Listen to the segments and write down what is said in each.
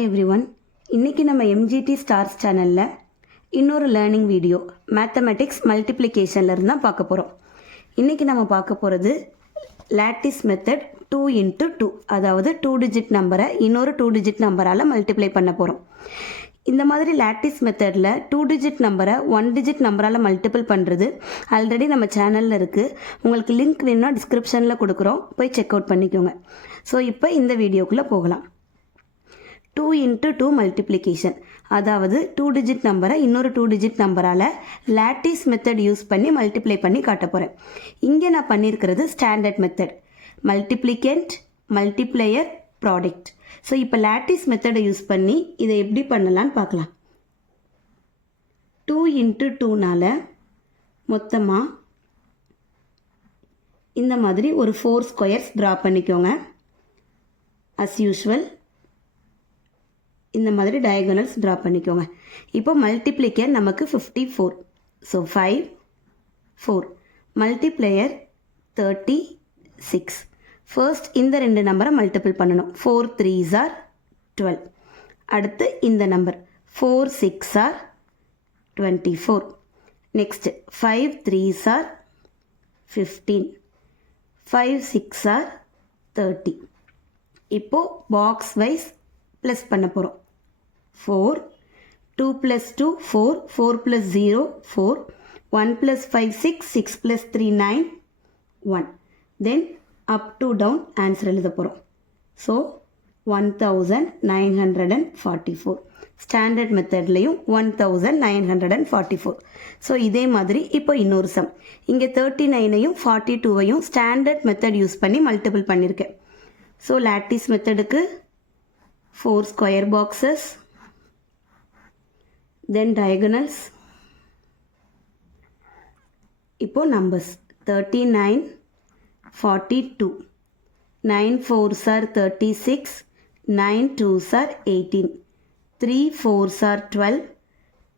Hi everyone. இன்றைக்கி நம்ம எம்ஜிடி stars சேனலில் இன்னொரு லேர்னிங் வீடியோ மேத்தமெட்டிக்ஸ் மல்டிப்ளிகேஷனில் இருந்து தான் பார்க்க போகிறோம். இன்றைக்கி நம்ம பார்க்க போகிறது லாட்டிஸ் மெத்தட் 2 into 2, அதாவது 2 டிஜிட் நம்பரை இன்னொரு 2 டிஜிட் நம்பரால் மல்டிப்ளை பண்ண போகிறோம். இந்த மாதிரி லாட்டிஸ் மெத்தடில் 2 டிஜிட் நம்பரை 1 டிஜிட் நம்பரால் மல்டிபிள் பண்ணுறது ஆல்ரெடி நம்ம சேனலில் இருக்குது. உங்களுக்கு லிங்க் வேணும்னா டிஸ்கிரிப்ஷனில் கொடுக்குறோம், போய் செக் அவுட் பண்ணிக்கோங்க. ஸோ இப்போ இந்த வீடியோக்குள்ளே போகலாம். 2 into 2 மல்டிப்ளிகேஷன், அதாவது 2 டிஜிட் நம்பரை இன்னொரு 2 டிஜிட் நம்பரால் லாட்டிஸ் மெத்தட் யூஸ் பண்ணி மல்டிப்ளை பண்ணி காட்ட போகிறேன். இங்கே நான் பண்ணியிருக்கிறது standard method, multiplicand, multiplier, product. So இப்போ லாட்டிஸ் மெத்தடை யூஸ் பண்ணி இதை எப்படி பண்ணலான்னு பார்க்கலாம். 2 into 2னால மொத்தமாக இந்த மாதிரி ஒரு 4 ஸ்கொயர்ஸ் ட்ரா பண்ணிக்கோங்க. அஸ் யூஷுவல் இந்த மாதிரி டயகனல்ஸ் ட்ரா பண்ணிக்கோங்க. இப்போ மல்டிப்ளிகர் நமக்கு 54, ஸோ 5 4. மல்டிப்ளையர் 36. ஃபர்ஸ்ட் இந்த ரெண்டு நம்பரை மல்டிபிள் பண்ணணும். 4 3s are 12. அடுத்து இந்த number 4 6s are 24. Next 5 3s are 15. 5 6s are 30. இப்போ பாக்ஸ் வைஸ் ப்ளஸ் பண்ண போகிறோம். 4 2 plus 2 4 4 plus 0 4 1 plus 5 6 6 plus 3 9 1. Then up to down answer எழுத போகிறோம். ஸோ 1944. ஸ்டாண்டர்ட் மெத்தட்லேயும் 1944. ஸோ இதே மாதிரி இப்போ இன்னொரு சம். இங்கே 39ஐயும் 42ஐயும் ஸ்டாண்டர்ட் மெத்தட் யூஸ் பண்ணி மல்டிபிள் பண்ணியிருக்கேன். ஸோ லாட்டிஸ் மெத்தடுக்கு 4 square boxes, then diagonals. இப்போ numbers 39 42. 9 4s are 36, 9 2s are 18, 3 4s are 12,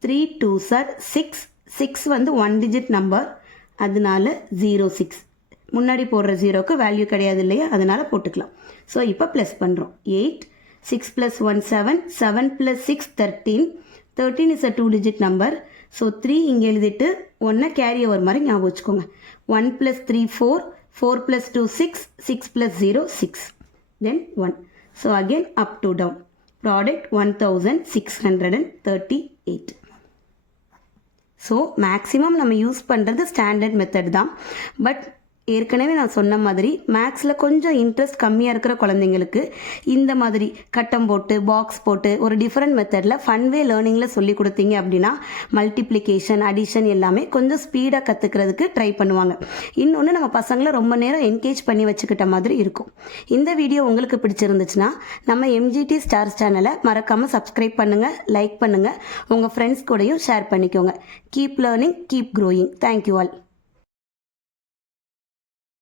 3 2s are 6. 6 வந்து 1 digit number, அதனால 06. முன்னாடி போடுற ஜீரோக்கு வேல்யூ கிடையாது இல்லையா, அதனால போட்டுக்கலாம். ஸோ இப்போ ப்ளஸ் பண்ணுறோம். 8 6 plus 1 7, 7 plus 6 13. 13 is a 2 digit number. So 3 இங்கே எழுதிட்டு 1 கேரி ஓவர் மாதிரி ஞாபகம் வச்சுக்கோங்க. 1 plus 3 4, 4 plus 2 6, 6 plus 0 6, then 1. So again up to down. Product 1638. So maximum நம்ம யூஸ் பண்ணுறது ஸ்டாண்டர்ட் மெத்தட் தான். பட் ஏற்கனவே நான் சொன்ன மாதிரி மேக்ஸில் கொஞ்சம் இன்ட்ரெஸ்ட் கம்மியாக இருக்கிற குழந்தைங்களுக்கு இந்த மாதிரி கட்டம் போட்டு பாக்ஸ் போட்டு ஒரு டிஃப்ரெண்ட் மெத்தடில் ஃபன்வே லேர்னிங்கில் சொல்லி கொடுத்தீங்க அப்படின்னா மல்டிப்ளிகேஷன் அடிஷன் எல்லாமே கொஞ்சம் ஸ்பீடாக கற்றுக்கிறதுக்கு ட்ரை பண்ணுவாங்க. இன்னொன்று நம்ம பசங்களை ரொம்ப நேரம் என்கேஜ் பண்ணி வச்சுக்கிட்ட மாதிரி இருக்கும். இந்த வீடியோ உங்களுக்கு பிடிச்சிருந்துச்சுன்னா நம்ம எம்ஜிடி ஸ்டார்ஸ் சேனலை மறக்காமல் சப்ஸ்கிரைப் பண்ணுங்கள், லைக் பண்ணுங்கள், உங்கள் ஃப்ரெண்ட்ஸ் கூடயும் ஷேர் பண்ணிக்கோங்க. Keep learning, keep growing. Thank you all.